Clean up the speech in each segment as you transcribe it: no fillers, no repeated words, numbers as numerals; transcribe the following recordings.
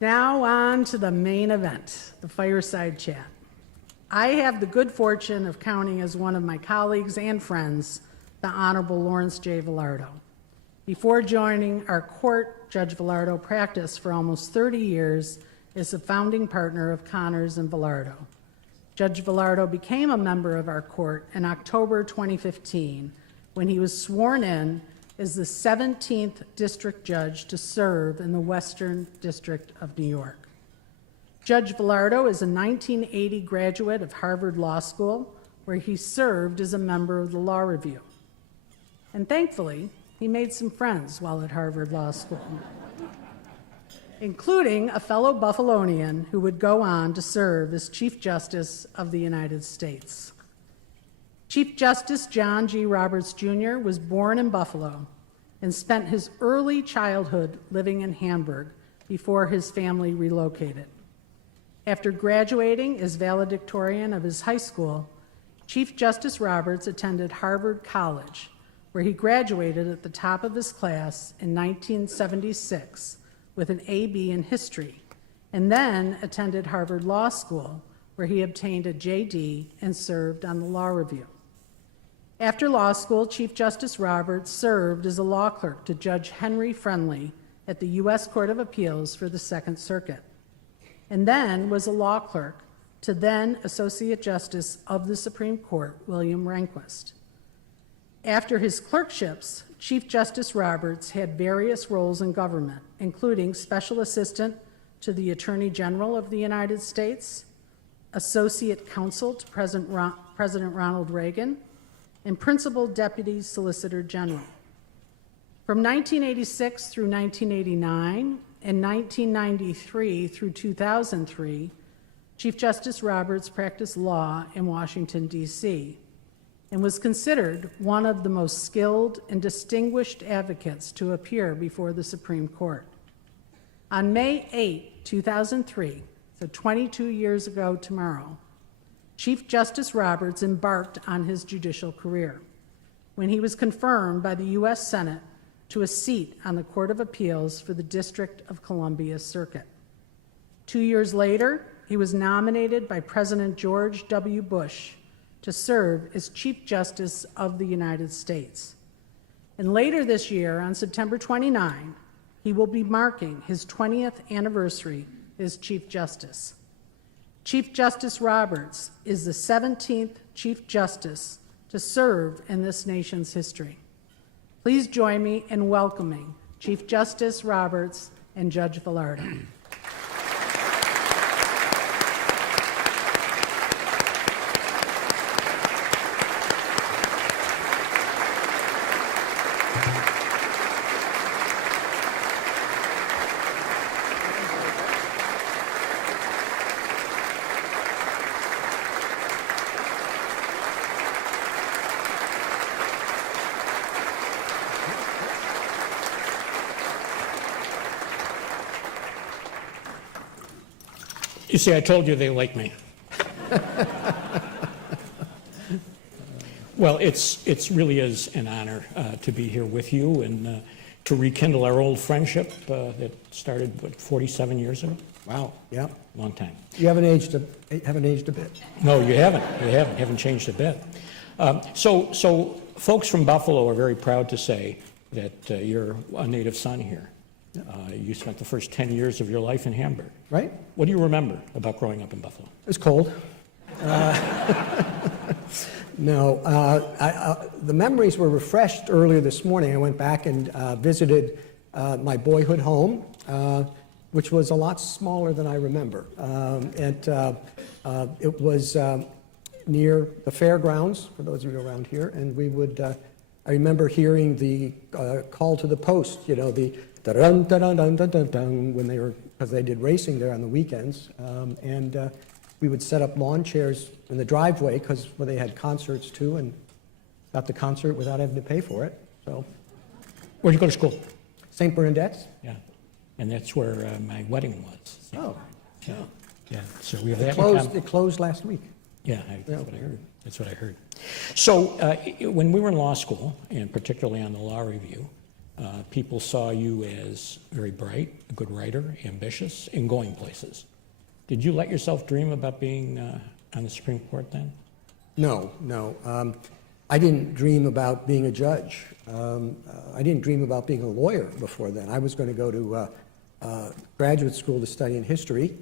Now on to the main event, the Fireside Chat. I have the good fortune of counting as one of my colleagues and friends, the Honorable Lawrence J. Vilardo. Before joining our court, Judge Vilardo practiced for almost 30 years as the founding partner of Connors and Vilardo. Judge Vilardo became a member of our court in October 2015 when he was sworn in as the 17th district judge to serve in the Western District of New York. Judge Vilardo is a 1980 graduate of Harvard Law School, where he served as a member of the Law Review. And thankfully, he made some friends while at Harvard Law School, including a fellow Buffalonian who would go on to serve as Chief Justice of the United States. Chief Justice John G. Roberts, Jr. was born in Buffalo and spent his early childhood living in Hamburg before his family relocated. After graduating as valedictorian of his high school, Chief Justice Roberts attended Harvard College, where he graduated at the top of his class in 1976 with an A.B. in history, and then attended Harvard Law School, where he obtained a J.D. and served on the Law Review. After law school, Chief Justice Roberts served as a law clerk to Judge Henry Friendly at the U.S. Court of Appeals for the Second Circuit, and then was a law clerk to then Associate Justice of the Supreme Court, William Rehnquist. After his clerkships, Chief Justice Roberts had various roles in government, including Special Assistant to the Attorney General of the United States, Associate Counsel to President Ronald Reagan, and Principal Deputy Solicitor General. From 1986 through 1989 and 1993 through 2003, Chief Justice Roberts practiced law in Washington, D.C., and was considered one of the most skilled and distinguished advocates to appear before the Supreme Court. On May 8, 2003, so 22 years ago tomorrow, Chief Justice Roberts embarked on his judicial career when he was confirmed by the U.S. Senate to a seat on the Court of Appeals for the District of Columbia Circuit. 2 years later, he was nominated by President George W. Bush to serve as Chief Justice of the United States. And later this year, on September 29, he will be marking his 20th anniversary as Chief Justice. Chief Justice Roberts is the 17th Chief Justice to serve in this nation's history. Please join me in welcoming Chief Justice Roberts and Judge Vilardo. You see, I told you they like me. Well, it's really is an honor to be here with you and to rekindle our old friendship that started, 47 years ago? Wow, yeah. Long time. You haven't aged a bit. No, you haven't. You haven't changed a bit. So folks from Buffalo are very proud to say that you're a native son here. You spent the first 10 years of your life in Hamburg. Right? What do you remember about growing up in Buffalo? It was cold. No, the memories were refreshed earlier this morning. I went back and visited my boyhood home, which was a lot smaller than I remember. It was near the fairgrounds, for those of you around here, and we would, I remember hearing the call to the post, you know, the dun dun dun dun dun dun dun, when they were, because they did racing there on the weekends, and we would set up lawn chairs in the driveway because they had concerts too, and got the concert without having to pay for it. So, Where'd you go to school? St. Bernadette's. Yeah, and that's where my wedding was. Oh, Yeah, yeah. So we have that in common. it closed last week. Yeah, that's what I heard. That's what I heard. So when we were in law school, and particularly on the Law Review, People saw you as very bright, a good writer, ambitious, and going places. Did you let yourself dream about being on the Supreme Court then? No, no. I didn't dream about being a judge. I didn't dream about being a lawyer before then. I was going to go to graduate school to study in history.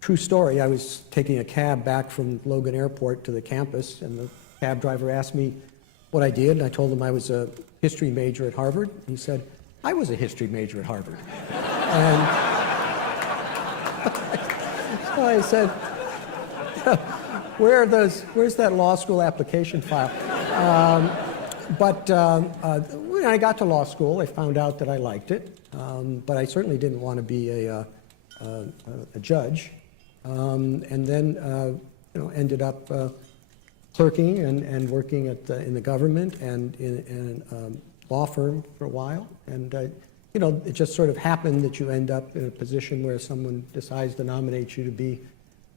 True story, I was taking a cab back from Logan Airport to the campus, and the cab driver asked me what I did, and I told him I was a history major at Harvard. He said, I was a history major at Harvard. And so I said, where's that law school application file? When I got to law school, I found out that I liked it, but I certainly didn't want to be a judge. And then, ended up clerking and working in the government and in a law firm for a while. And, it just sort of happened that you end up in a position where someone decides to nominate you to be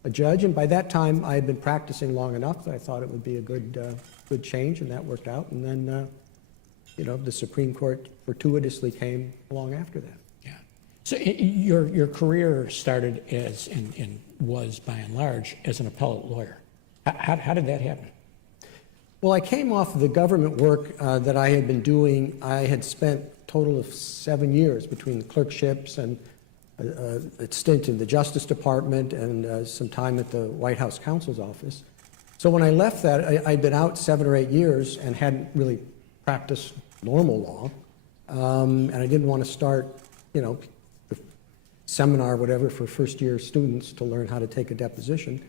a judge. And by that time, I had been practicing long enough that I thought it would be a good change, and that worked out. And then, the Supreme Court fortuitously came along after that. Yeah. So your career started as, and was by and large, as an appellate lawyer. How did that happen? Well, I came off of the government work that I had been doing. I had spent a total of 7 years between the clerkships and a stint in the Justice Department and some time at the White House counsel's office. So when I left that, I'd been out 7 or 8 years and hadn't really practiced normal law. And I didn't want to start, a seminar, whatever, for first-year students to learn how to take a deposition.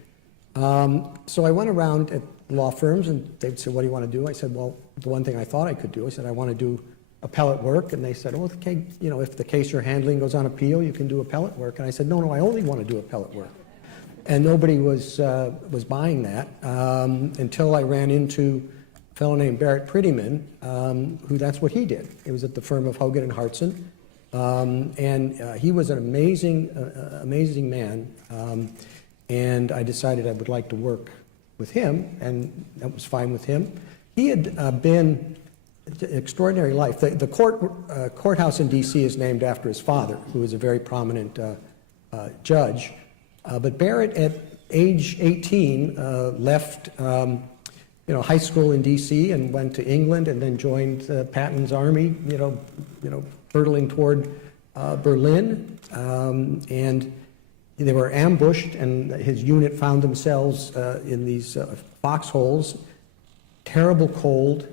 So I went around at law firms, and they'd say, what do you want to do? I said, well, the one thing I thought I could do, I said, I want to do appellate work. And they said, well, okay, if the case you're handling goes on appeal, you can do appellate work. And I said, no, I only want to do appellate work. And nobody was buying that until I ran into a fellow named Barrett Prettyman, who that's what he did. It was at the firm of Hogan and Hartson. And he was an amazing man. And I decided I would like to work with him, and that was fine with him. He had been an extraordinary life. The courthouse in D.C. is named after his father, who was a very prominent judge. But Barrett, at age 18, left high school in D.C. and went to England, and then joined Patton's army, hurtling toward Berlin. And they were ambushed, and his unit found themselves in these foxholes, terrible cold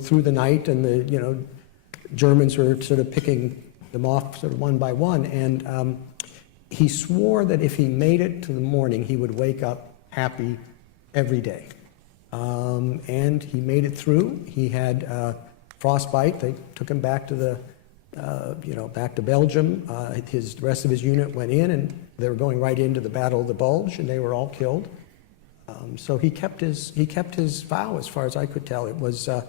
through the night, and the Germans were sort of picking them off sort of one by one. And he swore that if he made it to the morning, he would wake up happy every day. And he made it through. He had frostbite. They took him back to back to Belgium. The rest of his unit went in, and they were going right into the Battle of the Bulge, and they were all killed. So he kept his vow, as far as I could tell. It was a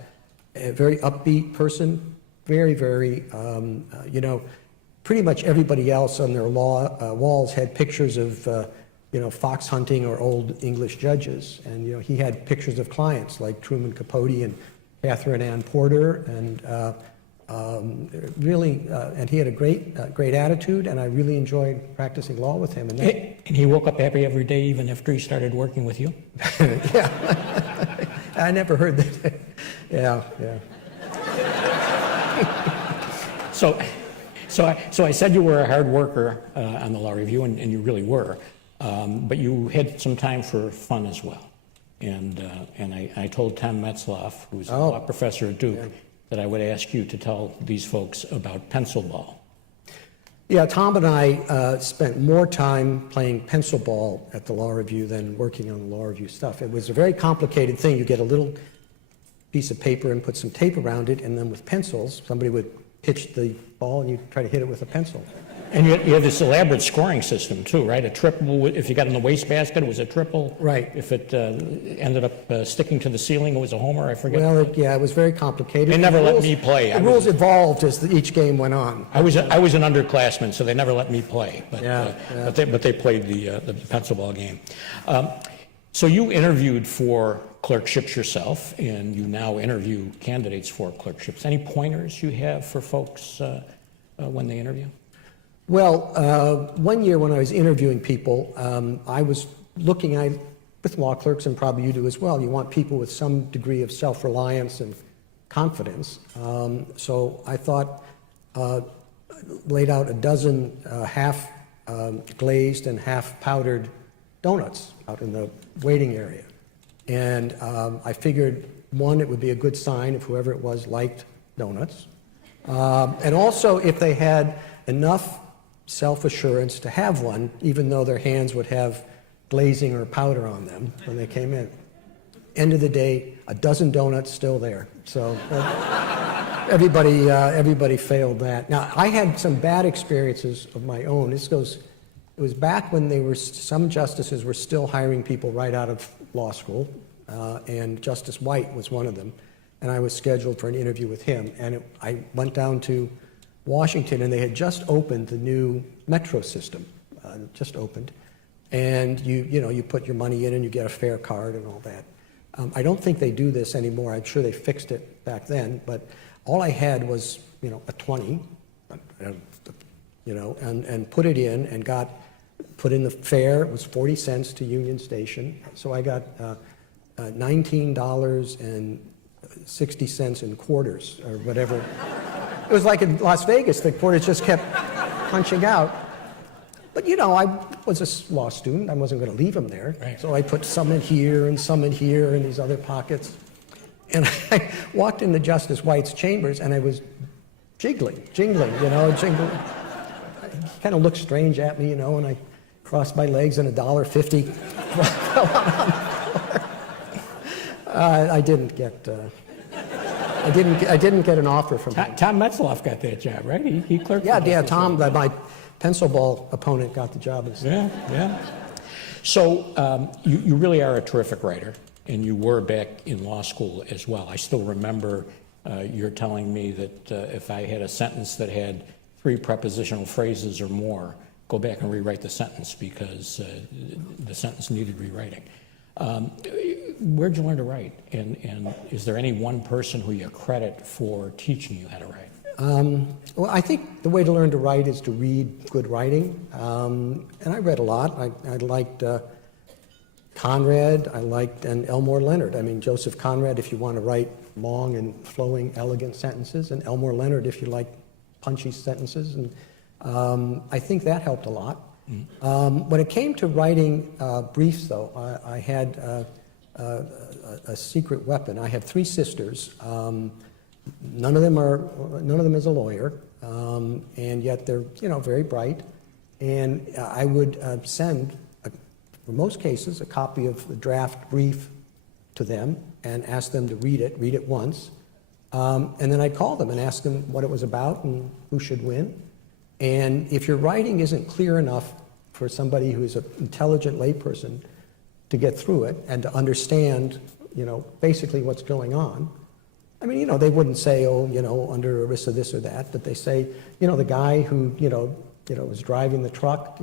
very upbeat person, very, very, pretty much everybody else on their law walls had pictures of, fox hunting or old English judges. And, he had pictures of clients like Truman Capote and Catherine Ann Porter, and and he had a great attitude, and I really enjoyed practicing law with him. And he woke up happy every day, even after he started working with you? Yeah. I never heard that. Yeah. So I said you were a hard worker on the Law Review, and you really were, but you had some time for fun as well. And I told Tom Metzloff, who's a law professor at Duke, that I would ask you to tell these folks about pencil ball. Yeah, Tom and I spent more time playing pencil ball at the Law Review than working on the Law Review stuff. It was a very complicated thing. You get a little piece of paper and put some tape around it, and then with pencils, somebody would pitch the ball, and you try to hit it with a pencil. And you have this elaborate scoring system too, right? A triple, if you got in the wastebasket, it was a triple. Right. If it ended up sticking to the ceiling, it was a homer, I forget. Well, it was very complicated. They never let me play. The rules evolved as each game went on. I was an underclassman, so they never let me play. But, but they played the pencil ball game. So you interviewed for clerkships yourself, and you now interview candidates for clerkships. Any pointers you have for folks when they interview? Well, one year when I was interviewing people, I was looking with law clerks, and probably you do as well, you want people with some degree of self-reliance and confidence. So I thought, laid out a dozen half glazed and half powdered donuts out in the waiting area. And I figured, one, it would be a good sign if whoever it was liked donuts. And also if they had enough self-assurance to have one, even though their hands would have glazing or powder on them when they came in. End of the day, a dozen donuts still there. So everybody failed that. Now, I had some bad experiences of my own. It was back when some justices were still hiring people right out of law school, and Justice White was one of them. And I was scheduled for an interview with him. And I went down to Washington, and they had just opened the new metro system, just opened. And you put your money in and you get a fare card and all that. I don't think they do this anymore. I'm sure they fixed it back then, but all I had was, a 20, and put it in and put in the fare. It was 40 cents to Union Station. So I got $19.60 in quarters or whatever. It was like in Las Vegas, the quarters just kept punching out. But I was a law student. I wasn't going to leave them there. Right. So I put some in here and some in here in these other pockets. And I walked into Justice White's chambers, and I was jingling, jingling. He kind of looked strange at me, and I crossed my legs, and $1.50 fell out on the floor. I didn't get an offer from him. Tom Metzloff got that job, right? He clerked. Yeah, Tom, my pencil ball opponent got the job instead. Yeah. So you really are a terrific writer, and you were back in law school as well. I still remember you're telling me that if I had a sentence that had 3 prepositional phrases or more, go back and rewrite the sentence because the sentence needed rewriting. Where'd you learn to write? And is there any one person who you credit for teaching you how to write? Well, I think the way to learn to write is to read good writing. And I read a lot. I liked Conrad, and Elmore Leonard. I mean, Joseph Conrad, if you want to write long and flowing, elegant sentences, and Elmore Leonard, if you like punchy sentences. And I think that helped a lot. When it came to writing briefs, though, I had a secret weapon. I have 3 sisters. None of them is a lawyer, and yet they're very bright. And I would send, for most cases, a copy of the draft brief to them and ask them to read it once, and then I'd call them and ask them what it was about and who should win. And if your writing isn't clear enough for somebody who's an intelligent layperson to get through it and to understand, basically what's going on. I mean, they wouldn't say, under ERISA this or that, but they say, the guy who, was driving the truck,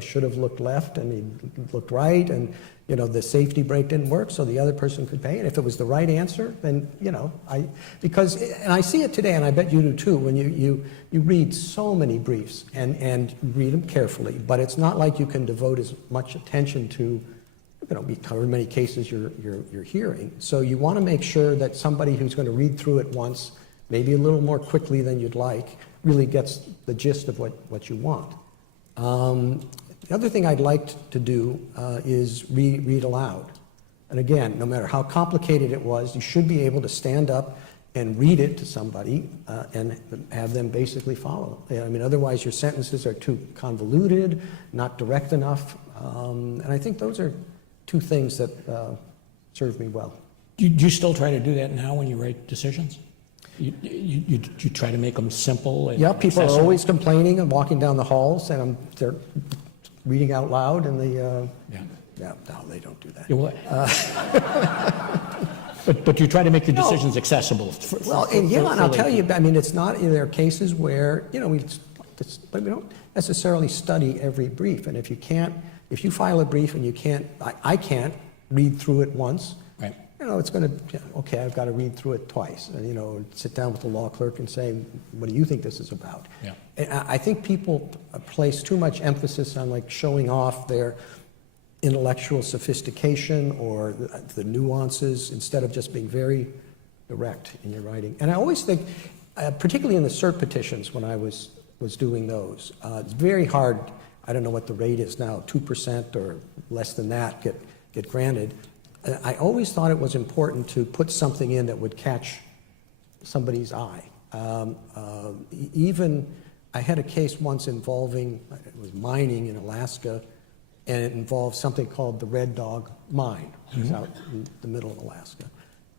should have looked left and he looked right, and, the safety brake didn't work, so the other person could pay. And if it was the right answer, then, and I see it today, and I bet you do too, when you read so many briefs and read them carefully, but it's not like you can devote as much attention to however many cases you're hearing. So you want to make sure that somebody who's going to read through it once, maybe a little more quickly than you'd like, really gets the gist of what you want. The other thing I'd like to do is read aloud. And again, no matter how complicated it was, you should be able to stand up and read it to somebody and have them basically follow. I mean, otherwise your sentences are too convoluted, not direct enough. And I think those are 2 things that serve me well. Do you still try to do that now when you write decisions? You try to make them simple and people accessible? are always complaining and walking down the halls, and they're reading out loud, and no, they don't do that. Yeah, but you try to make your decisions accessible. And I'll tell you, I mean, it's not, there are cases where, we don't necessarily study every brief, and if you file a brief and you can't, I can't read through it once, right, it's going to, okay, I've got to read through it twice, and, sit down with the law clerk and say, what do you think this is about? Yeah. And I think people place too much emphasis on like showing off their intellectual sophistication or the nuances instead of just being very direct in your writing. And I always think, particularly in the cert petitions when I was doing those, it's very hard. I don't know what the rate is now, 2% or less than that get granted. I always thought it was important to put something in that would catch somebody's eye. Even, I had a case once involving, it was mining in Alaska, and it involved something called the Red Dog Mine. It was out in the middle of Alaska.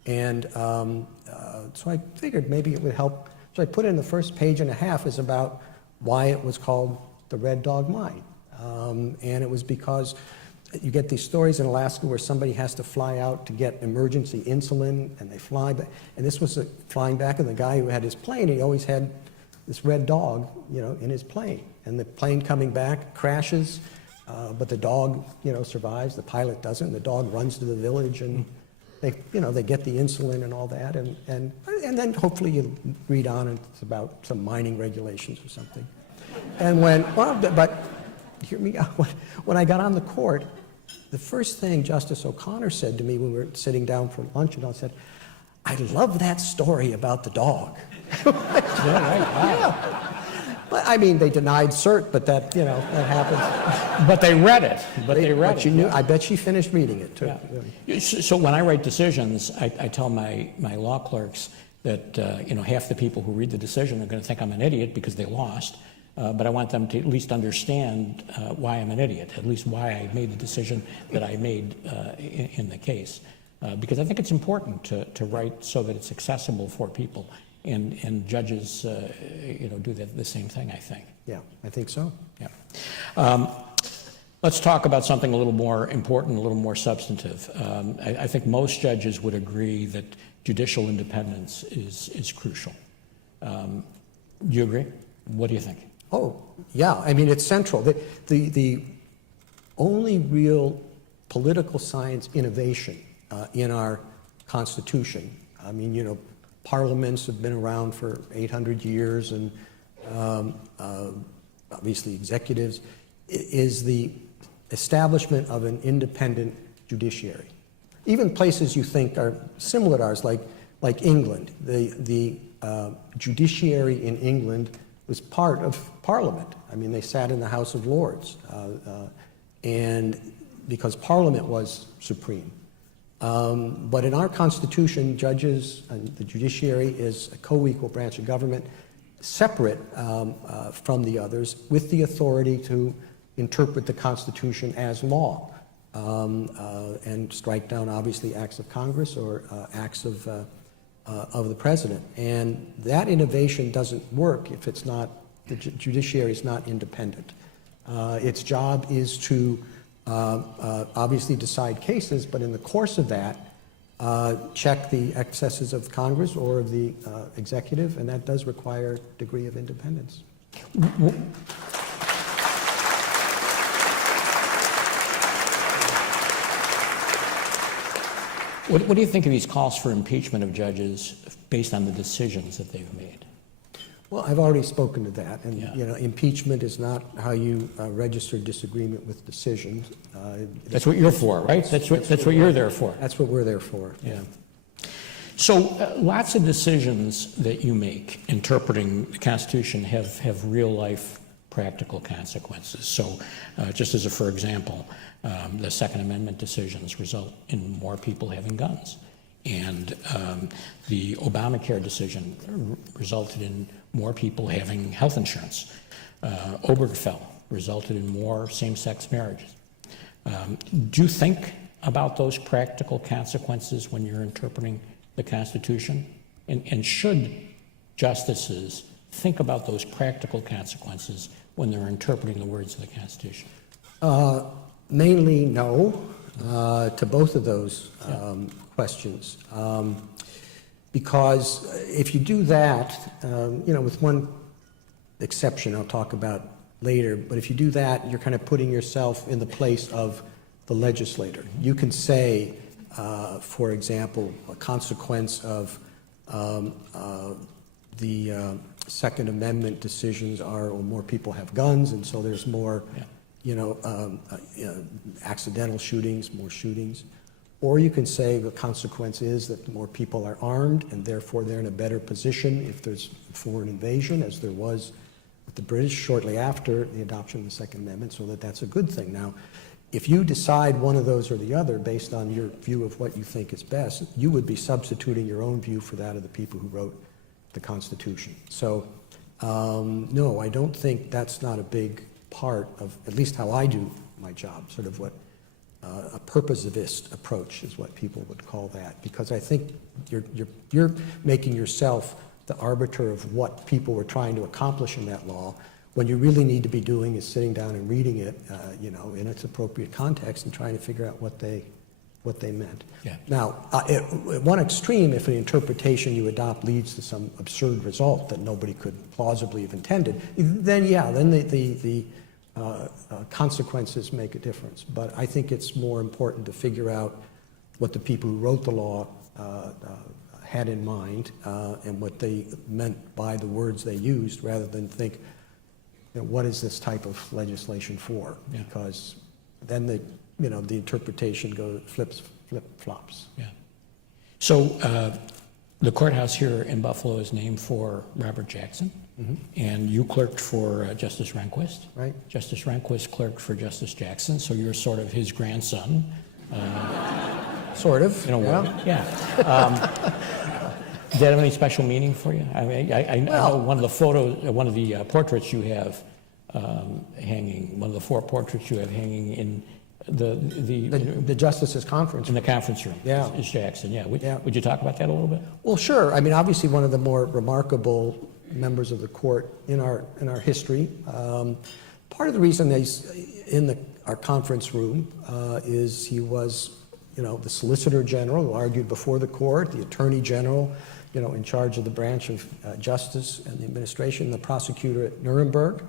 And so I figured maybe it would help. So I put in the first page and a half is about why it was called the Red Dog Mine. And it was because you get these stories in Alaska where somebody has to fly out to get emergency insulin, and they fly back. And this was flying back, and the guy who had his plane, he always had this red dog, in his plane. And the plane coming back crashes, but the dog, survives. The pilot doesn't. The dog runs to the village, and they get the insulin and all that. And then hopefully you read on, and it's about some mining regulations or something. And but hear me out. When I got on the court, the first thing Justice O'Connor said to me when we were sitting down for lunch, and I said, "I love that story about the dog." Yeah. But I mean, they denied cert, but that that happens. But they read it. But she knew. I bet she finished reading it too. Yeah. So when I write decisions, I tell my law clerks that half the people who read the decision are going to think I'm an idiot because they lost. But I want them to at least understand why I'm an idiot, at least why I made the decision that I made in the case. Because I think it's important to write so that it's accessible for people. And judges, do the same thing, I think. Yeah, I think so. Yeah. Let's talk about something a little more important, a little more substantive. I think most judges would agree that judicial independence is crucial. Do you agree? What do you think? Oh, yeah. I mean, it's central. The only real political science innovation in our Constitution, I mean, parliaments have been around for 800 years, and obviously executives, is the establishment of an independent judiciary. Even places you think are similar to ours, like England, the judiciary in England was part of Parliament. I mean, they sat in the House of Lords, and because Parliament was supreme. But in our Constitution, judges and the judiciary is a co-equal branch of government, separate from the others, with the authority to interpret the Constitution as law, and strike down, obviously, acts of Congress or acts of the president. And that innovation doesn't work if it's not, the judiciary is not independent. Its job is to obviously decide cases, but in the course of that, check the excesses of Congress or of the executive, and that does require a degree of independence. What do you think of these calls for impeachment of judges based on the decisions that they've made? Well, I've already spoken to that, and Yeah. Impeachment is not how you register disagreement with decisions. That's what you're for, right? That's what you're there for. That's what we're there for. Yeah. So lots of decisions that you make interpreting the Constitution have real life practical consequences. So just as for example, the Second Amendment decisions result in more people having guns. And the Obamacare decision resulted in more people having health insurance. Obergefell resulted in more same-sex marriages. Do you think about those practical consequences when you're interpreting the Constitution? And should justices think about those practical consequences when they're interpreting the words of the Constitution? Mainly no to both of those questions. Because if you do that, with one exception I'll talk about later, but if you do that, you're kind of putting yourself in the place of the legislator. You can say, For example, a consequence of the Second Amendment decisions are, well, more people have guns, and so there's more, accidental shootings, more shootings. Or you can say the consequence is that more people are armed, and therefore they're in a better position if there's foreign invasion, as there was with the British shortly after the adoption of the Second Amendment, so that's a good thing. Now, if you decide one of those or the other based on your view of what you think is best, you would be substituting your own view for that of the people who wrote the Constitution. So, no, I don't think that's not a big part of at least how I do my job, sort of what a purposivist approach is what people would call that, because I think you're making yourself the arbiter of what people were trying to accomplish in that law, when you really need to be doing is sitting down and reading it, in its appropriate context and trying to figure out what they meant. Yeah. Now, at one extreme, if an interpretation you adopt leads to some absurd result that nobody could plausibly have intended, then the consequences make a difference. But I think it's more important to figure out what the people who wrote the law had in mind and what they meant by the words they used, rather than think, what is this type of legislation for? Yeah. Because then the interpretation flip-flops. Yeah. So the courthouse here in Buffalo is named for Robert Jackson, and you clerked for Justice Rehnquist. Right. Justice Rehnquist clerked for Justice Jackson, so you're sort of his grandson. Sort of. In a way. Yeah. Does that have any special meaning for you? I mean, I know one of the photos, one of the portraits you have hanging, one of the 4 portraits you have hanging in The Justices Conference. in the conference room. Yeah. Is Jackson. Yeah. Yeah. Would you talk about that a little bit? Well, sure. I mean, obviously, one of the more remarkable members of the court in our history. Part of the reason he's in our conference room is he was, the Solicitor General who argued before the court, the Attorney General, in charge of the branch of justice and the administration, the prosecutor at Nuremberg,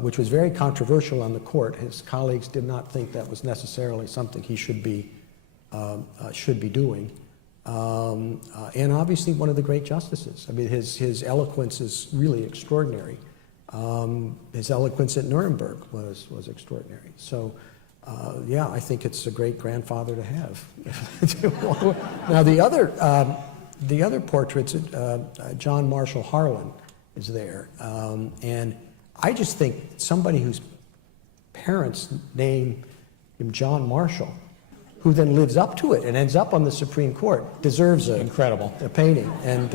which was very controversial on the court. His colleagues did not think that was necessarily something he should be doing. And obviously one of the great justices. I mean, his eloquence is really extraordinary. His eloquence at Nuremberg was extraordinary. So, I think it's a great grandfather to have. Now, the other portraits, John Marshall Harlan is there, and I just think somebody whose parents name him John Marshall, who then lives up to it and ends up on the Supreme Court, deserves Incredible. a painting. And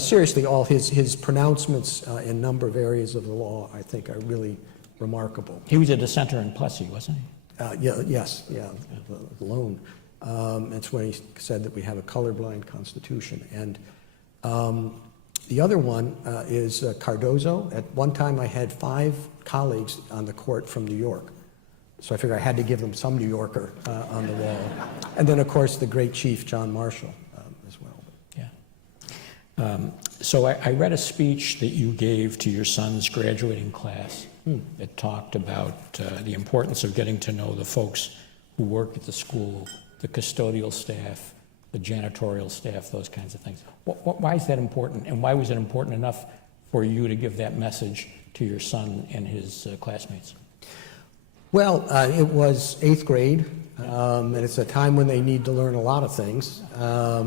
seriously, all his pronouncements in a number of areas of the law, I think, are really remarkable. He was a dissenter in Plessy, wasn't he? Alone. That's when he said that we have a colorblind constitution. And the other one is Cardozo. At one time, I had 5 colleagues on the court from New York. So I figured I had to give them some New Yorker on the wall. And then, of course, the great Chief John Marshall as well. Yeah. So I read a speech that you gave to your son's graduating class that talked about the importance of getting to know the folks who work at the school, the custodial staff, the janitorial staff, those kinds of things. Why is that important, and why was it important enough for you to give that message to your son and his classmates? Well, it was 8th grade, and it's a time when they need to learn a lot of things. I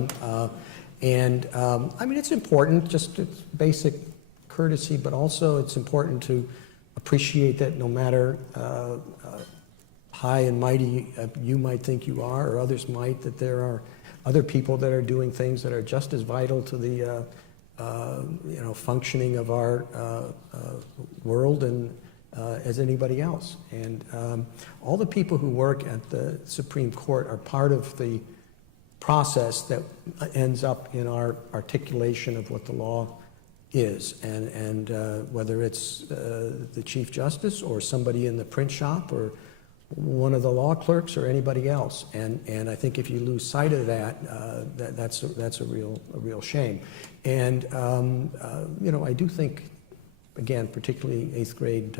mean, it's important, just it's basic courtesy, but also it's important to appreciate that no matter high and mighty you might think you are, or others might, that there are other people that are doing things that are just as vital to the functioning of our world and as anybody else. And all the people who work at the Supreme Court are part of the process that ends up in our articulation of what the law is. And whether it's the Chief Justice or somebody in the print shop or one of the law clerks or anybody else. And I think if you lose sight of that, that's a real shame. And I do think, again, particularly 8th grade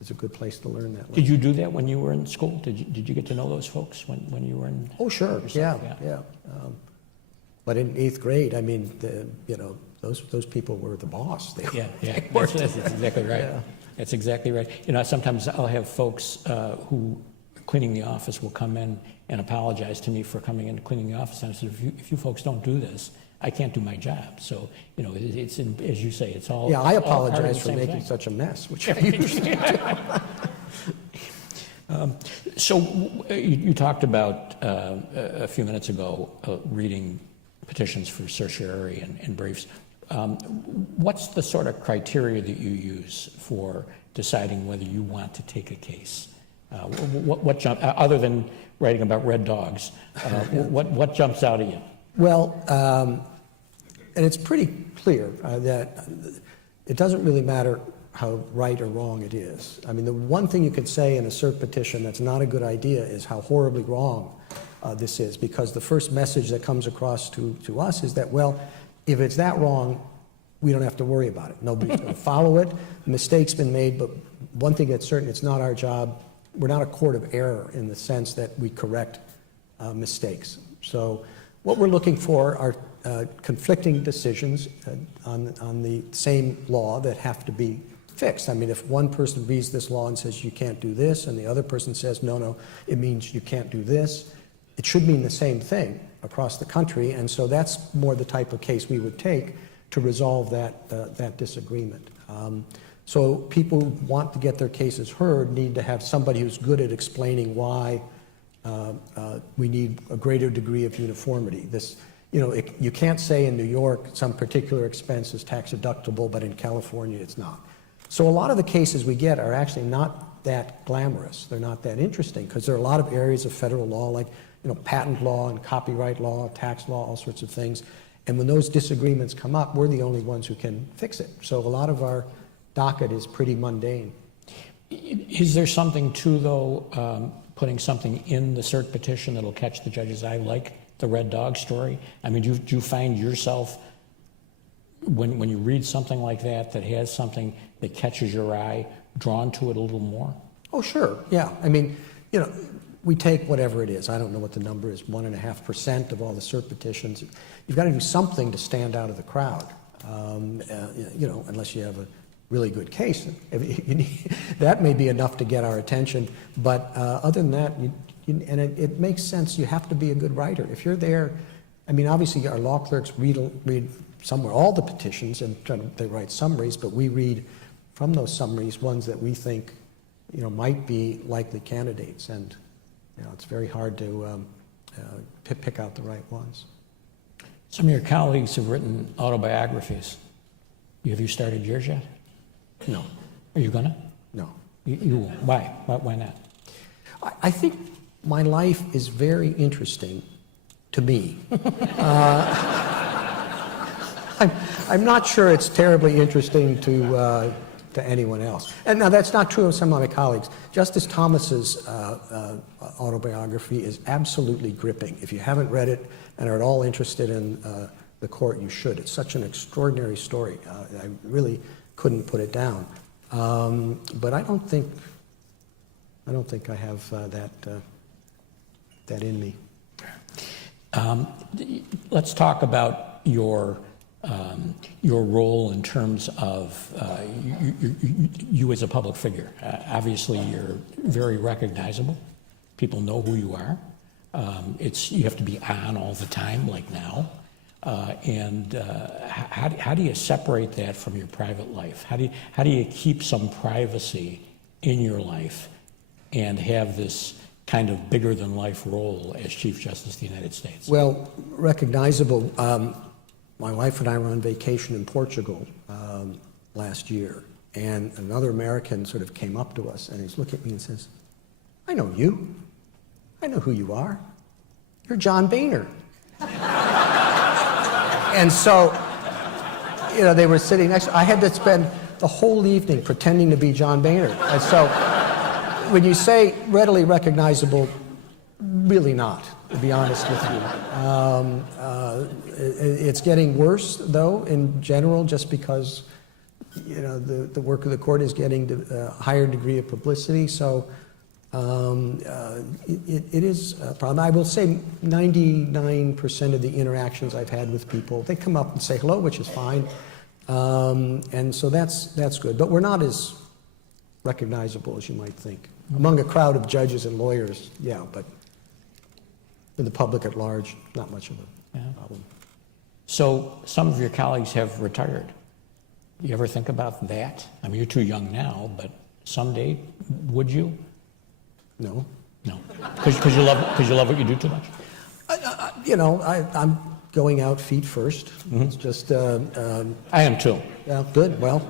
is a good place to learn that. Did you do that when you were in school? Did you get to know those folks when you were in? Oh, sure, yourself? yeah. But in 8th grade, I mean, those people were the boss. They Yeah, they that's were- exactly right. Yeah. That's exactly right. Sometimes I'll have folks who cleaning the office will come in and apologize to me for coming in and cleaning the office. And I said, if you folks don't do this, I can't do my job. So, it's as you say, it's all. Yeah, I all part of the apologize for same making thing. such a mess, which I usually do. So you talked about a few minutes ago reading petitions for certiorari and briefs. What's the sort of criteria that you use for deciding whether you want to take a case? What jump other than writing about red dogs? What jumps out at you? Well, and it's pretty clear that it doesn't really matter how right or wrong it is. I mean, the one thing you could say in a cert petition that's not a good idea is how horribly wrong this is, because the first message that comes across to us is that, well, if it's that wrong, we don't have to worry about it. Nobody's going to follow it. A mistake's been made, but one thing that's certain, it's not our job. We're not a court of error in the sense that we correct mistakes. So what we're looking for are conflicting decisions on the same law that have to be fixed. I mean, if one person reads this law and says you can't do this, and the other person says, no, it means you can't do this, it should mean the same thing across the country, and so that's more the type of case we would take to resolve that disagreement. So people who want to get their cases heard need to have somebody who's good at explaining why we need a greater degree of uniformity. You can't say in New York some particular expense is tax deductible, but in California it's not. So a lot of the cases we get are actually not that glamorous. They're not that interesting because there are a lot of areas of federal law like patent law and copyright law, tax law, all sorts of things. And when those disagreements come up, we're the only ones who can fix it. So a lot of our docket is pretty mundane. Is there something to, though, putting something in the cert petition that'll catch the judge's eye, like the red dog story? I mean, do you find yourself, when you read something like that has something that catches your eye, drawn to it a little more? Oh, sure, yeah. I mean, we take whatever it is. I don't know what the number is, 1.5% of all the cert petitions. You've got to do something to stand out of the crowd, unless you have a really good case. That may be enough to get our attention, but other than that, it makes sense. You have to be a good writer. If you're there, I mean, obviously our law clerks read somewhere all the petitions and they write summaries, but we read from those summaries ones that we think might be likely candidates, and it's very hard to pick out the right ones. Some of your colleagues have written autobiographies. Have you started yours yet? No. Are you gonna? No. You won't. Why? Why not? I think my life is very interesting to me. I'm not sure it's terribly interesting to anyone else. And now that's not true of some of my colleagues. Justice Thomas's autobiography is absolutely gripping. If you haven't read it and are at all interested in the court, you should. It's such an extraordinary story. I really couldn't put it down. But I don't think I have that in me. Let's talk about your role in terms of you as a public figure. Obviously, you're very recognizable. People know who you are. You have to be on all the time, like now. How do you separate that from your private life? How do you keep some privacy in your life and have this kind of bigger than life role as Chief Justice of the United States? Well, recognizable. My wife and I were on vacation in Portugal last year, and another American sort of came up to us, and he's looking at me and says, "I know you. I know who you are. You're John Boehner." And so, they were sitting next. I had to spend the whole evening pretending to be John Boehner. And so, when you say readily recognizable, really not, to be honest with you. It's getting worse, though, in general, just because you know, the work of the court is getting a higher degree of publicity, so it is a problem. I will say 99% of the interactions I've had with people, they come up and say hello, which is fine, and so that's good. But we're not as recognizable as you might think. Among a crowd of judges and lawyers, yeah, but in the public at large, not much of a problem. So some of your colleagues have retired. You ever think about that? I mean, you're too young now, but someday, would you? No. No. Because you love what you do too much? You know, I'm going out feet first. It's just... I am too. Yeah, good, well...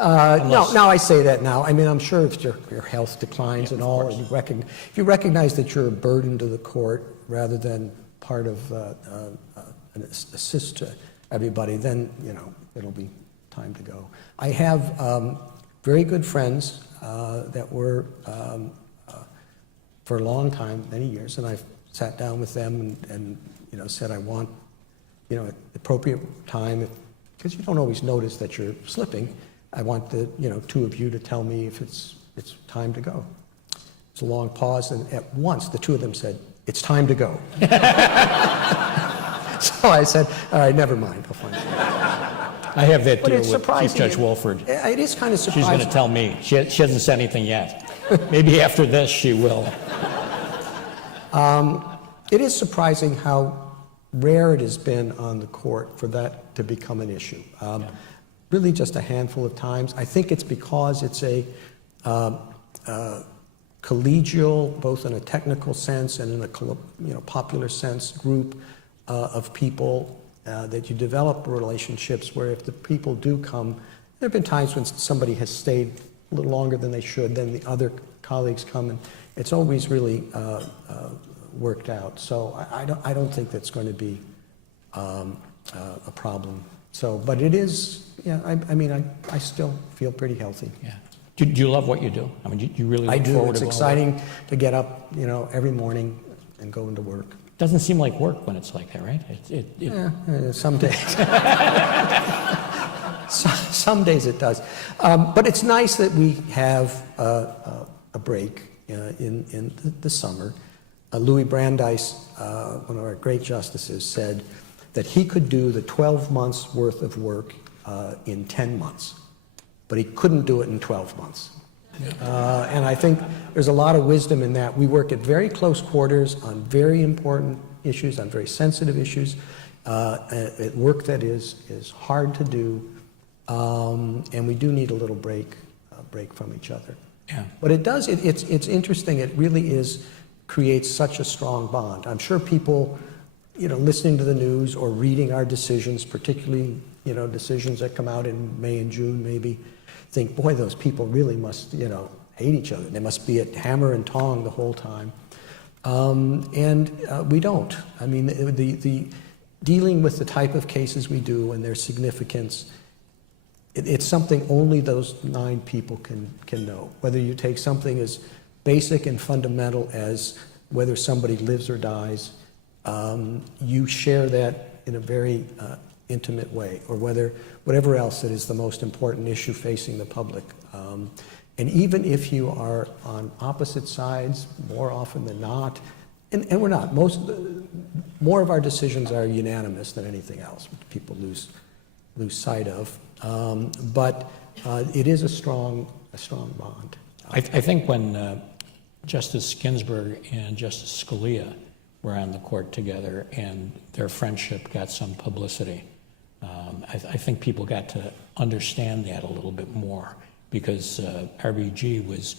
No, I say that now. I mean, I'm sure if your health declines and all, and if you recognize that you're a burden to the court rather than part of an assist to everybody, then, you know, it'll be time to go. I have very good friends that were for a long time, many years, and I've sat down with them and you know, said I want, you know, at the appropriate time, because you don't always notice that you're slipping. I want the, you know, two of you to tell me if it's time to go. It's a long pause, and at once the two of them said, "It's time to go." So I said, "All right, never mind. I'll find out." I have that But deal it's with Chief surprising. Judge Wolford. It is kind of She's surprising. going to tell me. She hasn't said anything yet. Maybe after this she will. It is surprising how rare it has been on the court for that to become an issue. Really just a handful of times. I think it's because it's a collegial, both in a technical sense and in a popular sense, group of people that you develop relationships where if the people do come, there have been times when somebody has stayed a little longer than they should, then the other colleagues come, and it's always really worked out. So I don't think that's going to be a problem. So, but it is, yeah, I mean, I still feel pretty healthy. Yeah. Do you love what you do? I mean, do you really look I do. forward It's to exciting to get up, you know, every morning and go into work. Doesn't seem like work when it's like that, right? Yeah, some days. Some days it does. But it's nice that we have a break in the summer. Louis Brandeis, one of our great justices, said that he could do the 12 months worth of work in 10 months, but he couldn't do it in 12 months. And I think there's a lot of wisdom in that. We work at very close quarters on very important issues, on very sensitive issues, at work that is hard to do, and we do need a little break from each other. Yeah. But it does, it's interesting, it really creates such a strong bond. I'm sure people, you know, listening to the news or reading our decisions, particularly, you know, decisions that come out in May and June maybe, think, boy, those people really must, you know, hate each other. They must be at hammer and tong the whole time. And we don't. I mean, the dealing with the type of cases we do and their significance, it's something only those 9 people can know. Whether you take something as basic and fundamental as whether somebody lives or dies, you share that in a very intimate way, or whatever else that is the most important issue facing the public. And even if you are on opposite sides, more often than not, and we're not, more of our decisions are unanimous than anything else, which people lose sight of. But it is a strong bond. I think when Justice Ginsburg and Justice Scalia were on the court together and their friendship got some publicity, I think people got to understand that a little bit more, because RBG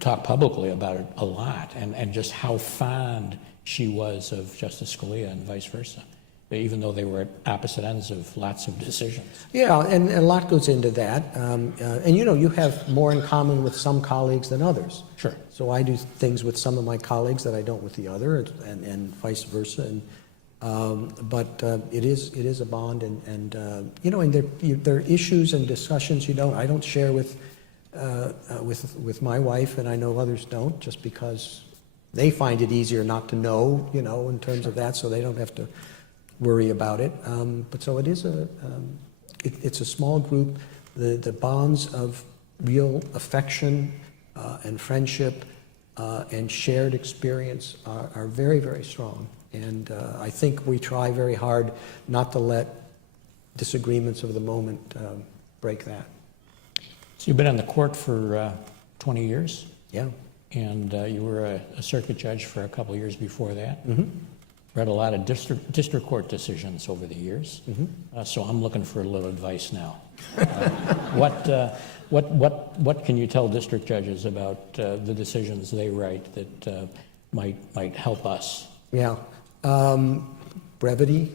talked publicly about it a lot, and just how fond she was of Justice Scalia and vice versa, even though they were at opposite ends of lots of decisions. Yeah, and a lot goes into that. And you know, you have more in common with some colleagues than others. Sure. So I do things with some of my colleagues that I don't with the other, and vice versa. But it is a bond, and you know, and there are issues and discussions I don't share with my wife, and I know others don't, just because they find it easier not to know, you know, in terms of that, so they don't have to worry about it. But so it is it's a small group. The bonds of real affection and friendship and shared experience are very, very strong. And I think we try very hard not to let disagreements of the moment break that. So you've been on the court for 20 years, Yeah. and you were a circuit judge for a couple of years before that. Mm-hmm. Read a lot of district court decisions over the years, Mm-hmm. so I'm looking for a little advice now. What can you tell district judges about the decisions they write that might help us? Yeah. Brevity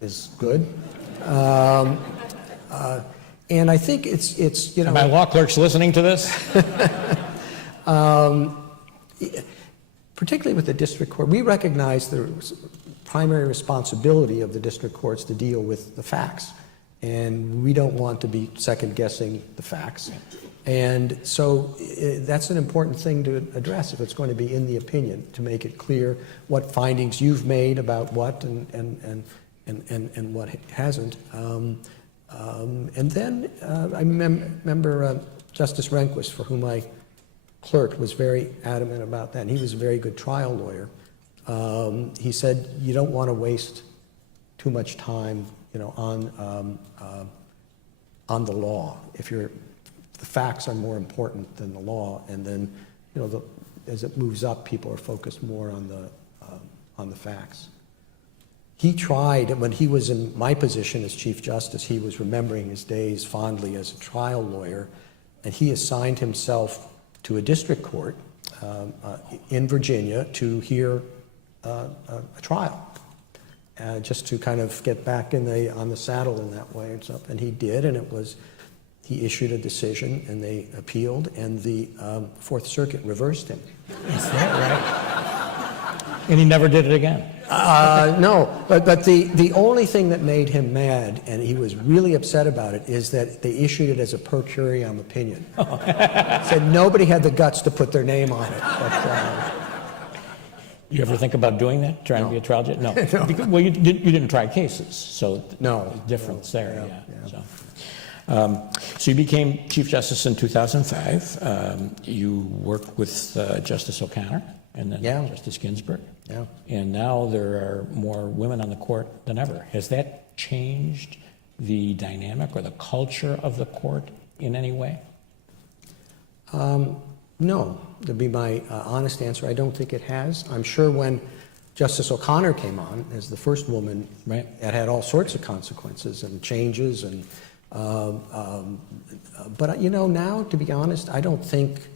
is good. And I think it's you know. Are my law clerks listening to this? Particularly with the district court, we recognize the primary responsibility of the district courts to deal with the facts. And we don't want to be second-guessing the facts. And so that's an important thing to address if it's going to be in the opinion, to make it clear what findings you've made about what and what hasn't. And then I remember Justice Rehnquist, for whom I clerked, was very adamant about that. And he was a very good trial lawyer. He said, you don't want to waste too much time, you know, on the law. If the facts are more important than the law, and then, you know, as it moves up, people are focused more on the facts. He tried, when he was in my position as Chief Justice, he was remembering his days fondly as a trial lawyer, and he assigned himself to a district court in Virginia to hear a trial, just to kind of get back on the saddle in that way and stuff. And he did, and he issued a decision, and they appealed, and the Fourth Circuit reversed him. Is that right? And he never did it again. No, but the only thing that made him mad, and he was really upset about it, is that they issued it as a per curiam opinion. Said nobody had the guts to put their name on it. But, You ever think about doing that, trying to be a trial judge? No. Because, well, you didn't try cases, so No. difference there. Yeah. So you became Chief Justice in 2005. You worked with Justice O'Connor and then Yeah. Justice Ginsburg. Yeah. And now there are more women on the court than ever. Has that changed the dynamic or the culture of the court in any way? No, to be my honest answer, I don't think it has. I'm sure when Justice O'Connor came on as the first woman, Right. it had all sorts of consequences and changes. And but you know, now, to be honest, I don't think,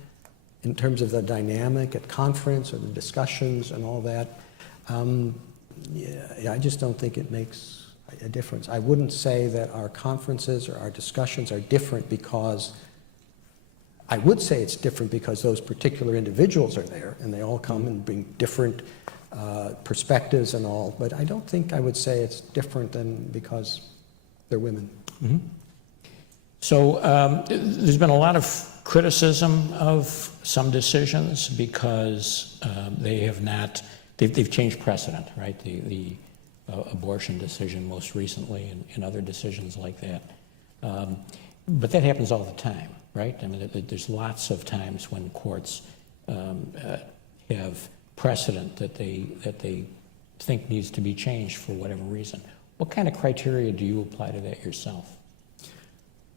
in terms of the dynamic at conference or the discussions and all that, I just don't think it makes a difference. I wouldn't say that our conferences or our discussions are different because. I would say it's different because those particular individuals are there, and they all come and bring different perspectives and all, but I don't think I would say it's different than because they're women. Mm-hmm. So there's been a lot of criticism of some decisions because they've changed precedent, right? The abortion decision most recently and other decisions like that. But that happens all the time, right? I mean, there's lots of times when courts have precedent that they think needs to be changed for whatever reason. What kind of criteria do you apply to that yourself?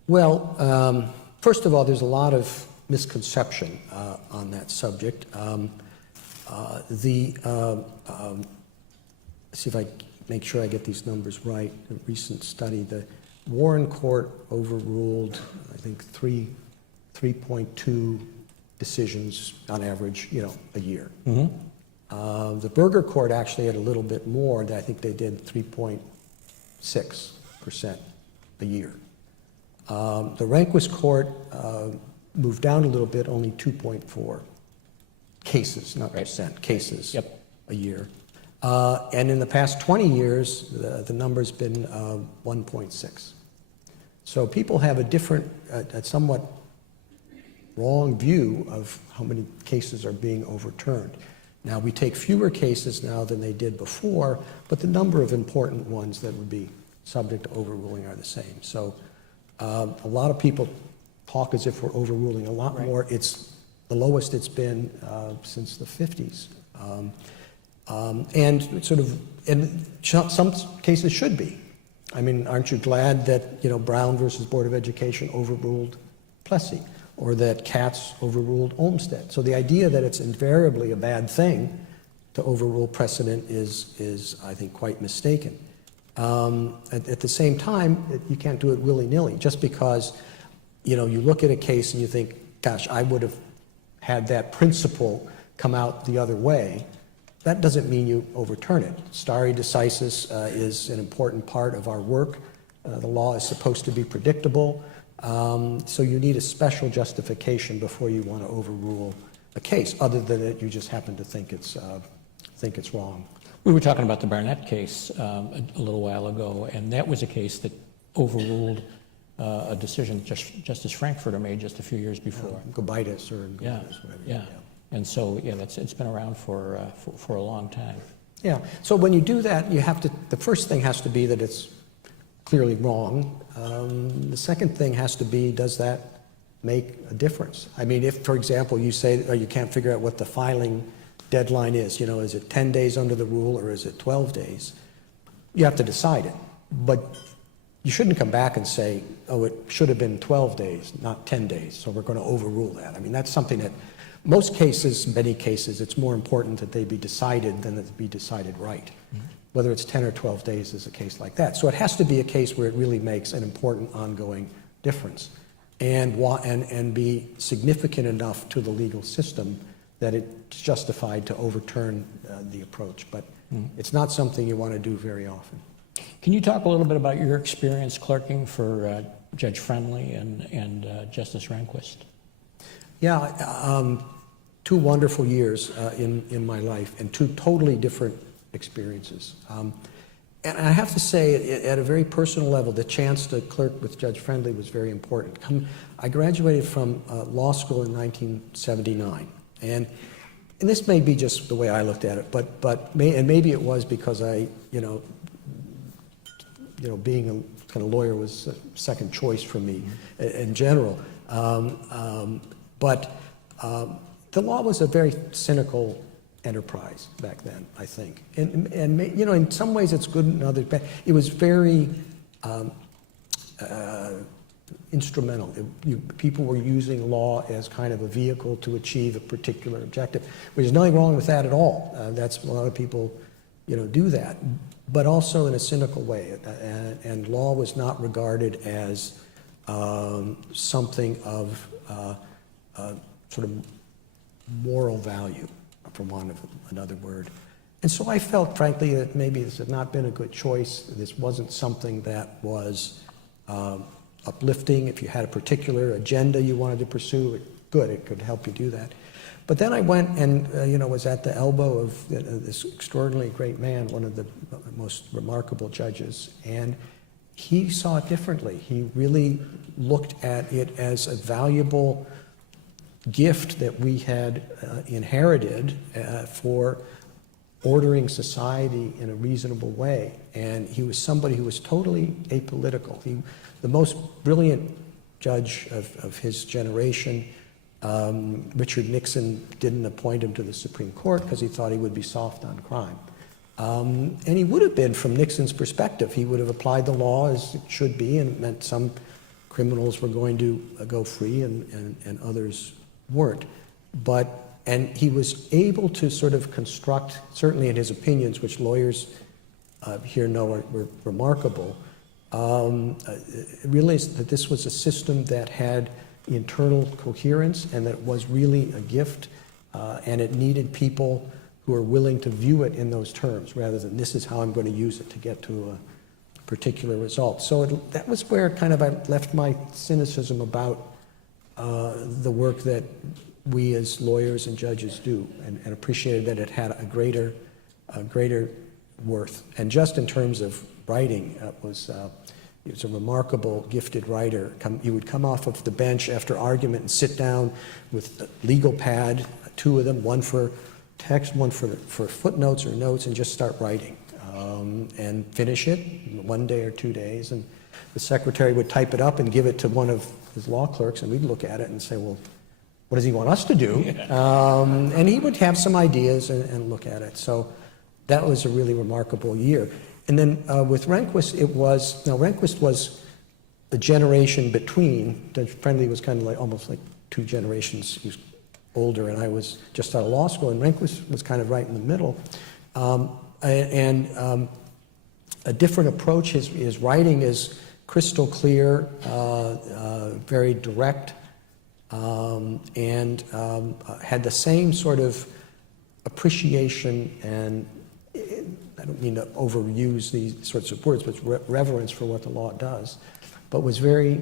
Well, first of all, there's a lot of misconception on that subject. See if I make sure I get these numbers right. A recent study, the Warren Court overruled, I think, 3.2 decisions on average, a year. Mm-hmm. The Berger Court actually had a little bit more. I think they did 3.6% a year. The Rehnquist Court moved down a little bit, only 2.4 cases, not percent, cases a year. And in the past 20 years, the number's been 1.6. So people have a different, a somewhat wrong view of how many cases are being overturned. Now, we take fewer cases now than they did before, but the number of important ones that would be subject to overruling are the same. So A lot of people talk as if we're overruling a lot more. It's the lowest it's been since the 50s. And sort of, in some cases should be. I mean, aren't you glad that, you know, Brown versus Board of Education overruled Plessy, or that Katz overruled Olmsted? So the idea that it's invariably a bad thing to overrule precedent is I think, quite mistaken. At the same time, you can't do it willy-nilly. Just because, you know, you look at a case and you think, gosh, I would have had that principle come out the other way, that doesn't mean you overturn it. Stare decisis is an important part of our work. The law is supposed to be predictable, so you need a special justification before you want to overrule a case, other than that you just happen to think it's wrong. We were talking about the Barnett case a little while ago, and that was a case that overruled a decision Justice Frankfurter made just a few years before. Gobitis or Gobitis, whatever. Yeah. And so, yeah, it's been around for a long time. Yeah. So when you do that, you have to. The first thing has to be that it's clearly wrong. The second thing has to be, does that make a difference? I mean, if, for example, you say, or you can't figure out what the filing deadline is, you know, is it 10 days under the rule or is it 12 days? You have to decide it. But you shouldn't come back and say, oh, it should have been 12 days, not 10 days, so we're going to overrule that. I mean, that's something that most cases, many cases, it's more important that they be decided than that it be decided right. Mm-hmm. Whether it's 10 or 12 days is a case like that. So it has to be a case where it really makes an important ongoing difference and be significant enough to the legal system that it's justified to overturn the approach. But it's not something you want to do very often. Can you talk a little bit about your experience clerking for Judge Friendly and Justice Rehnquist? Yeah, 2 wonderful years in my life, and 2 totally different experiences. And I have to say, at a very personal level, the chance to clerk with Judge Friendly was very important. I graduated from law school in 1979, and this may be just the way I looked at it, but maybe it was because I, you know, being a kind of lawyer was a second choice for me in general. But the law was a very cynical enterprise back then, I think. And you know, in some ways it's good and others bad. It was very instrumental. People were using law as kind of a vehicle to achieve a particular objective. There's nothing wrong with that at all. That's a lot of people, you know, do that, but also in a cynical way. And law was not regarded as something of sort of moral value, for want of another word. And so I felt, frankly, that maybe this had not been a good choice. This wasn't something that was uplifting. If you had a particular agenda you wanted to pursue, good, it could help you do that. But then I went and, you know, was at the elbow of this extraordinarily great man, one of the most remarkable judges, and he saw it differently. He really looked at it as a valuable gift that we had inherited for ordering society in a reasonable way. And he was somebody who was totally apolitical. The most brilliant judge of his generation. Richard Nixon didn't appoint him to the Supreme Court because he thought he would be soft on crime. And he would have been, from Nixon's perspective. He would have applied the law as it should be, and it meant some criminals were going to go free and others weren't. And he was able to sort of construct, certainly in his opinions, which lawyers here know were remarkable, realized that this was a system that had internal coherence and that was really a gift, and it needed people who are willing to view it in those terms rather than this is how I'm going to use it to get to a particular result. So that was where kind of I left my cynicism about the work that we as lawyers and judges do, and appreciated that it had a greater worth. And just in terms of writing, he was a remarkable, gifted writer. He would come off of the bench after argument and sit down with a legal pad, 2 of them, one for text, one for footnotes or notes, and just start writing, and finish it in 1 day or 2 days. And the secretary would type it up and give it to one of his law clerks, and we'd look at it and say, well, what does he want us to do? And he would have some ideas and look at it. So that was a really remarkable year. And then with Rehnquist, Rehnquist was the generation between. Judge Friendly was kind of like almost like 2 generations. He was older, and I was just out of law school, and Rehnquist was kind of right in the middle. A different approach. His writing is crystal clear, very direct, and had the same sort of appreciation and, I don't mean to overuse these sorts of words, but reverence for what the law does, but was very,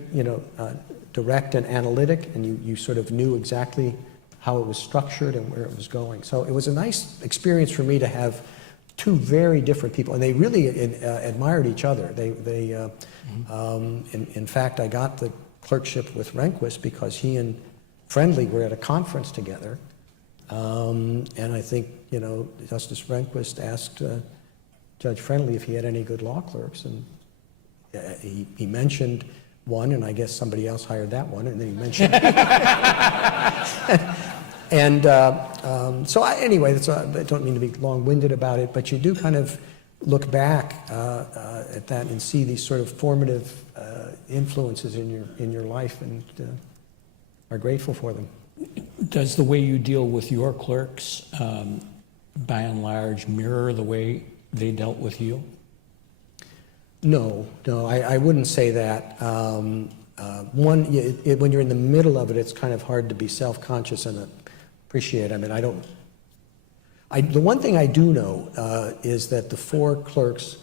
direct and analytic, and you sort of knew exactly how it was structured and where it was going. So it was a nice experience for me to have 2 very different people, and they really admired each other. In fact, I got the clerkship with Rehnquist because he and Friendly were at a conference together, and I think, Justice Rehnquist asked Judge Friendly if he had any good law clerks, and he mentioned one, and I guess somebody else hired that one, and then he mentioned and anyway, I don't mean to be long-winded about it, but you do kind of look back at that and see these sort of formative influences in your life, and are grateful for them. Does the way you deal with your clerks, by and large, mirror the way they dealt with you? No, I wouldn't say that. When you're in the middle of it, it's kind of hard to be self-conscious and appreciate. I mean, the one thing I do know is that the 4 clerks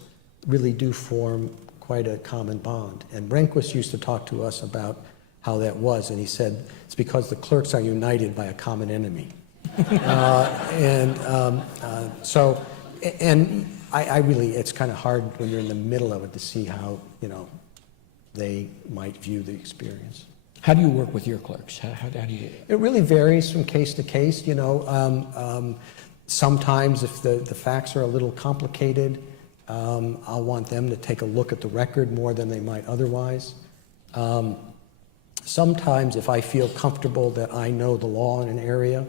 really do form quite a common bond. And Rehnquist used to talk to us about how that was, and he said it's because the clerks are united by a common enemy. I really, it's kind of hard when you're in the middle of it to see how, they might view the experience. How do you work with your clerks? How do you? It really varies from case to case, Sometimes if the facts are a little complicated, I'll want them to take a look at the record more than they might otherwise. Sometimes if I feel comfortable that I know the law in an area,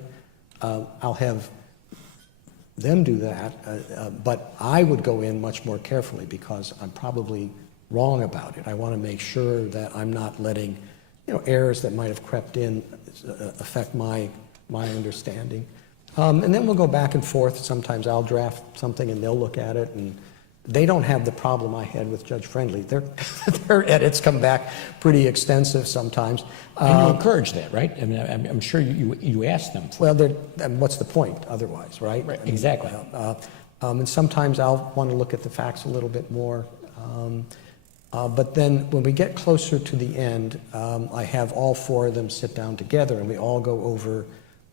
I'll have them do that, but I would go in much more carefully because I'm probably wrong about it. I want to make sure that I'm not letting, errors that might have crept in affect my understanding. And then we'll go back and forth. Sometimes I'll draft something and they'll look at it, and they don't have the problem I had with Judge Friendly. Their edits come back pretty extensive sometimes. And you encourage that, right? I mean, I'm sure you ask them. Well, what's the point otherwise, right? Right, exactly. And sometimes I'll want to look at the facts a little bit more. But then when we get closer to the end, I have all 4 of them sit down together and we all go over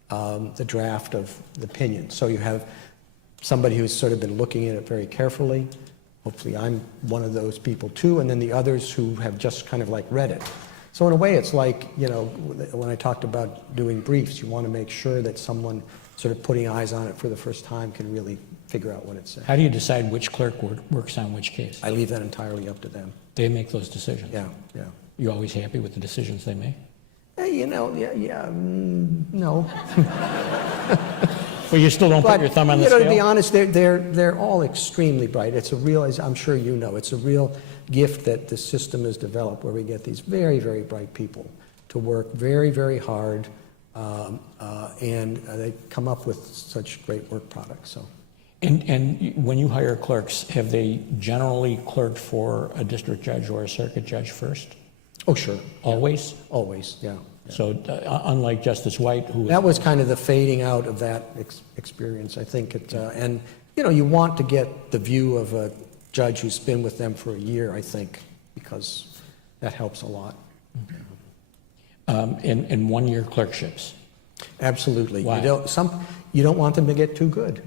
the draft of the opinion. So you have somebody who's sort of been looking at it very carefully. Hopefully I'm one of those people too, and then the others who have just kind of like read it. So in a way it's like, when I talked about doing briefs, you want to make sure that someone sort of putting eyes on it for the first time can really figure out what it says. How do you decide which clerk works on which case? I leave that entirely up to them. They make those decisions? Yeah. You always happy with the decisions they make? No. Well, you still don't put your thumb on the scale? To be honest, they're all extremely bright. It's a real, as I'm sure you know, it's a real gift that the system has developed where we get these very, very bright people to work very, very hard, and they come up with such great work products. So. And when you hire clerks, have they generally clerked for a district judge or a circuit judge first? Oh, sure. Always? Always, yeah. So unlike Justice White, who... That was kind of the fading out of that experience, I think. And, you want to get the view of a judge who's been with them for a year, I think, because that helps a lot. And one-year clerkships? Absolutely. Why? You don't want them to get too good.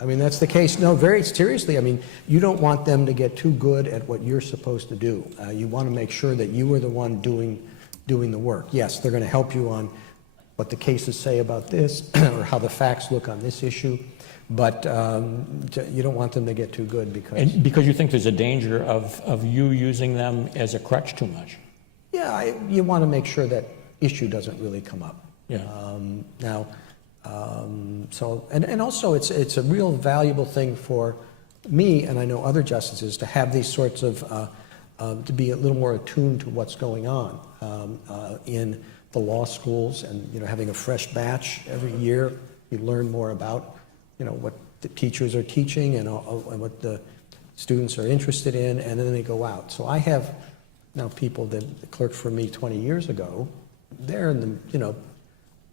I mean, that's the case. No, very seriously. I mean, you don't want them to get too good at what you're supposed to do. You want to make sure that you are the one doing the work. Yes, they're going to help you on what the cases say about this, or how the facts look on this issue. But you don't want them to get too good because... And because you think there's a danger of you using them as a crutch too much? Yeah, you want to make sure that issue doesn't really come up. Yeah. And also it's a real valuable thing for me, and I know other justices, to have these sorts of, to be a little more attuned to what's going on in the law schools, and, you know, having a fresh batch every year, you learn more about, you know, what the teachers are teaching and what the students are interested in, and then they go out. So I have now people that clerked for me 20 years ago. They're in the, you know,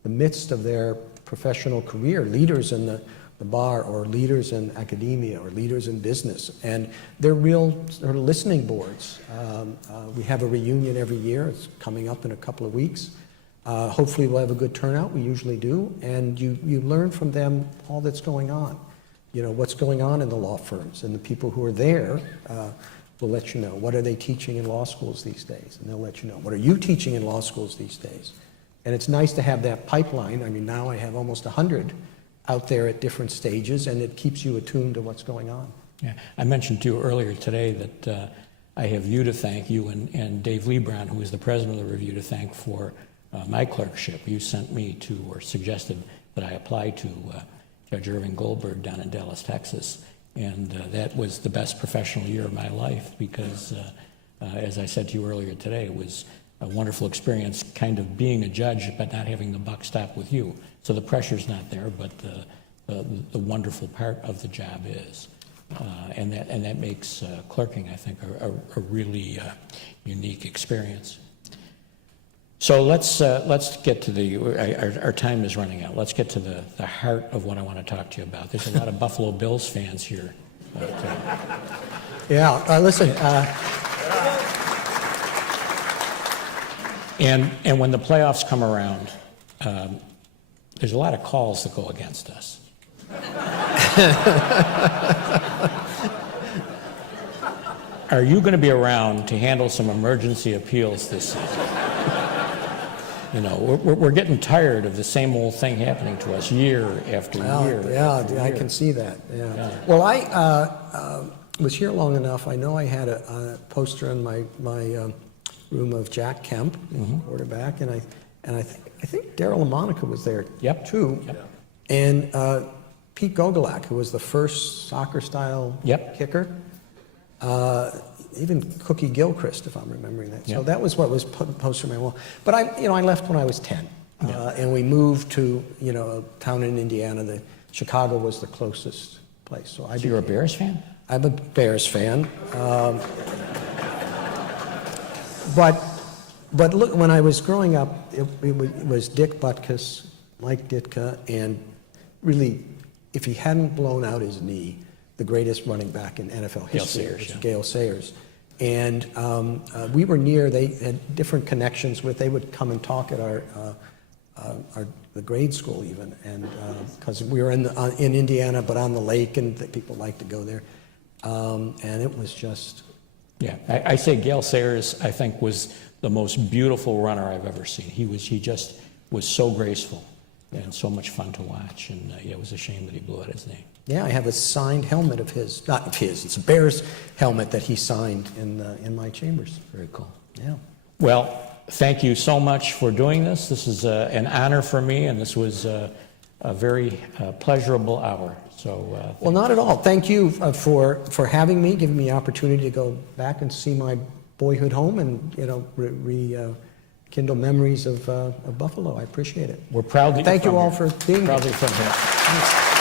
the midst of their professional career, leaders in the bar, or leaders in academia, or leaders in business, and they're real sort of listening boards. We have a reunion every year. It's coming up in a couple of weeks. Hopefully we'll have a good turnout. We usually do, and you learn from them all that's going on. You know, what's going on in the law firms, and the people who are there will let you know. What are they teaching in law schools these days? And they'll let you know. What are you teaching in law schools these days? And it's nice to have that pipeline. I mean, now I have almost 100 out there at different stages, and it keeps you attuned to what's going on. Yeah, I mentioned to you earlier today that I have you to thank, you and Dave Lebron, who is the president of the review, to thank for my clerkship. You sent me to, or suggested that I apply to Judge Irving Goldberg down in Dallas, Texas. And that was the best professional year of my life because, as I said to you earlier today, it was a wonderful experience kind of being a judge but not having the buck stop with you. So the pressure's not there, but the wonderful part of the job is. And that makes clerking, I think, a really unique experience. So let's get to our time is running out. Let's get to the heart of what I want to talk to you about. There's a lot of Buffalo Bills fans here. Yeah, listen. And when the playoffs come around, there's a lot of calls that go against us. Are you going to be around to handle some emergency appeals this season? You know, we're getting tired of the same old thing happening to us year after year. Yeah, I can see that. Yeah. Well, I was here long enough. I know I had a poster in my room of Jack Kemp, quarterback, and I think Darryl LaMonica was there too. Yep. And Pete Gogolak, who was the first soccer-style kicker. Even Cookie Gilchrist, if I'm remembering that. So that was what was posted on my wall. But I left when I was 10, and we moved to a town in Indiana. Chicago was the closest place. So you're a Bears fan? I'm a Bears fan. But look, when I was growing up, it was Dick Butkus, Mike Ditka, and really, if he hadn't blown out his knee, the greatest running back in NFL history, Gale Sayers. And we were near. They had different connections with. They would come and talk at the grade school even, and because we were in Indiana, but on the lake, and people liked to go there. And it was just. Yeah, I say Gale Sayers, I think, was the most beautiful runner I've ever seen. He just was so graceful and so much fun to watch. And it was a shame that he blew out his knee. Yeah, I have a signed helmet of his. Not of his. It's a Bears helmet that he signed in my chambers. Very cool. Yeah. Well, thank you so much for doing this. This is an honor for me, and this was a very pleasurable hour. So. Well, not at all. Thank you for having me, giving me the opportunity to go back and see my boyhood home, and rekindle memories of Buffalo. I appreciate it. We're proud that Thank you all here. for being here. Proudly from here. Thanks.